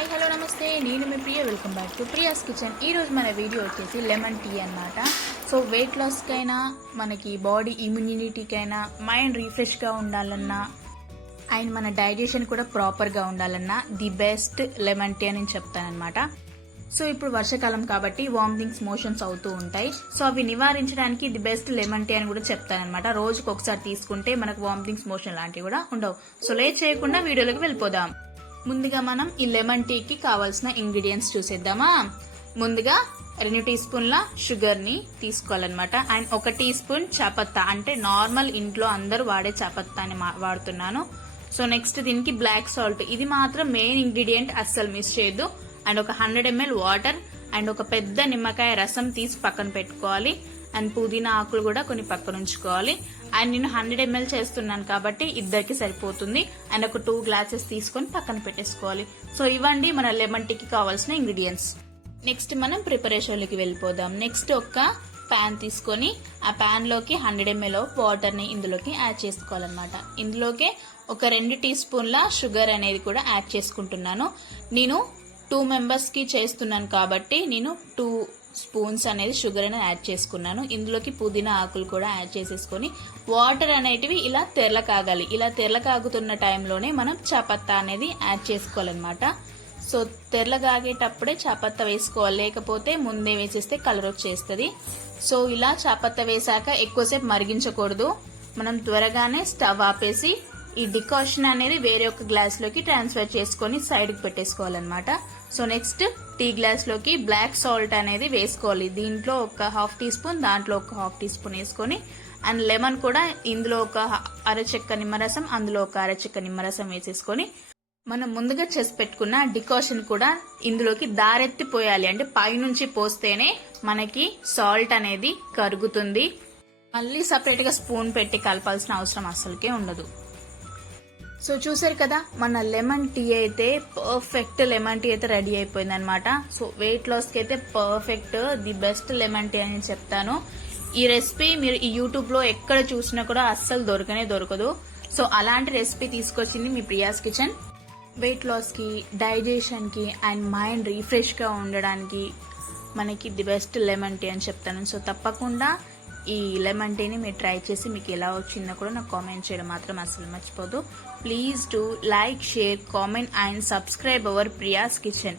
Hi hello నమస్తే, నేను మీ Priya. Welcome back to Priya's kitchen. ఈరోజు మన వీడియో వచ్చేసి లెమన్ టీ అనమాట. సో వెయిట్ లాస్కైనా, మనకి బాడీ ఇమ్యూనిటీకైనా, మైండ్ రిఫ్రెష్గా ఉండాలన్నా అండ్ మన డైజెషన్ కూడా ప్రాపర్గా ఉండాలన్నా ది బెస్ట్ లెమన్ టీ అని చెప్తానమాట. సో ఇప్పుడు వర్షాకాలం కాబట్టి వామిటింగ్స్, మోషన్స్ అవుతూ ఉంటాయి. సో అవి నివారించడానికి ది బెస్ట్ లెమన్ టీ అని కూడా చెప్తానమాట. రోజుకి ఒకసారి తీసుకుంటే మనకు వామిటింగ్స్, మోషన్ లాంటివి కూడా ఉండవు. సో లేట్ చేయకుండా వీడియోలోకి వెళ్ళిపోదాం. ముందుగా మనం ఈ లెమన్ టీకి కావాల్సిన ఇంగ్రీడియంట్స్ చూసేద్దామా. ముందుగా 2 టీ స్పూన్ల షుగర్ ని తీసుకోవాలన్నమాట. అండ్ 1 టీ స్పూన్ చాపత్తా, అంటే నార్మల్ ఇంట్లో అందరూ వాడే చాపత్తాని వాడుతున్నాను. సో నెక్స్ట్ దీనికి బ్లాక్ సాల్ట్, ఇది మాత్రం మెయిన్ ఇంగ్రీడియంట్, అస్సలు మిస్ చేయొద్దు. అండ్ ఒక 100 ml వాటర్ అండ్ ఒక పెద్ద నిమ్మకాయ రసం తీసి పక్కన పెట్టుకోవాలి. అండ్ పుదీనా ఆకులు కూడా కొన్ని పక్కన ఉంచుకోవాలి. అండ్ నేను 100 ml చేస్తున్నాను కాబట్టి ఇద్దరికి సరిపోతుంది. అండ్ ఒక 2 గ్లాసెస్ తీసుకొని పక్కన పెట్టేసుకోవాలి. సో ఇవ్వండి మన లెమన్ టీకి కావాల్సిన ఇంగ్రీడియంట్స్. నెక్స్ట్ మనం ప్రిపరేషన్ లోకి వెళ్ళిపోదాం. నెక్స్ట్ ఒక ప్యాన్ తీసుకొని ఆ ప్యాన్ లోకి 100 ml ఆఫ్ వాటర్ ని ఇందులోకి యాడ్ చేసుకోవాలన్నమాట. ఇందులోకి ఒక 2 టీ స్పూన్ల షుగర్ అనేది కూడా యాడ్ చేసుకుంటున్నాను. నేను 2 మెంబర్స్ కి చేస్తున్నాను కాబట్టి నేను 2 స్పూన్స్ అనేది షుగర్ అనేది యాడ్ చేసుకున్నాను. ఇందులోకి పుదీనా ఆకులు కూడా యాడ్ చేసేసుకొని వాటర్ అనేటివి ఇలా తెరల కాగాలి. ఇలా తెరల కాగుతున్న టైంలోనే మనం చాపత్తా అనేది యాడ్ చేసుకోవాలన్నమాట. సో తెరల కాగేటప్పుడే చాపత్తా వేసుకోవాలి, లేకపోతే ముందే వేసేస్తే కలర్ వచ్చేస్తుంది. సో ఇలా చాపత్తా వేసాక ఎక్కువసేపు మరిగించకూడదు. మనం త్వరగానే స్టవ్ ఆపేసి ఈ డికాషన్ అనేది వేరే ఒక గ్లాస్ లోకి ట్రాన్స్ఫర్ చేసుకొని సైడ్ కి పెట్టేసుకోవాలన్నమాట. సో నెక్స్ట్ టీ గ్లాస్ లోకి బ్లాక్ సాల్ట్ అనేది వేసుకోవాలి. దీంట్లో ఒక 1/2 టీ స్పూన్, దాంట్లో ఒక 1/2 టీ స్పూన్ వేసుకొని అండ్ లెమన్ కూడా ఇందులో ఒక అరచెక్క నిమ్మరసం, అందులో ఒక అరచెక్క నిమ్మరసం వేసేసుకొని మనం ముందుగా చేసి పెట్టుకున్న డికాషన్ కూడా ఇందులోకి దారెత్తి పోయాలి. అంటే పైనుంచి పోస్తేనే మనకి సాల్ట్ అనేది కరుగుతుంది. మళ్ళీ సపరేట్ గా స్పూన్ పెట్టి కలపాల్సిన అవసరం అస్సలకే ఉండదు. సో చూసారు కదా, మన లెమన్ టీ అయితే పర్ఫెక్ట్ లెమన్ టీ అయితే రెడీ అయిపోయింది అనమాట. సో వెయిట్ లాస్ కి అయితే perfect, the best lemon tea అని చెప్తాను. ఈ రెసిపీ మీరు ఈ యూట్యూబ్ లో ఎక్కడ చూసినా కూడా అస్సలు దొరకదు. సో అలాంటి రెసిపీ తీసుకొచ్చింది మీ ప్రియాస్ కిచెన్. వెయిట్ లాస్ కి, డైజెషన్ కి అండ్ మైండ్ రిఫ్రెష్ గా ఉండడానికి మనకి ది బెస్ట్ లెమన్ టీ అని చెప్తాను. సో తప్పకుండా ఈ లెమన్ టీని మీరు ట్రై చేసి మీకు ఎలా వచ్చిందో కూడా నాకు కామెంట్ చేయడం మాత్రం అసలు మర్చిపోదు. Please do like, share, comment and subscribe our Priya's kitchen.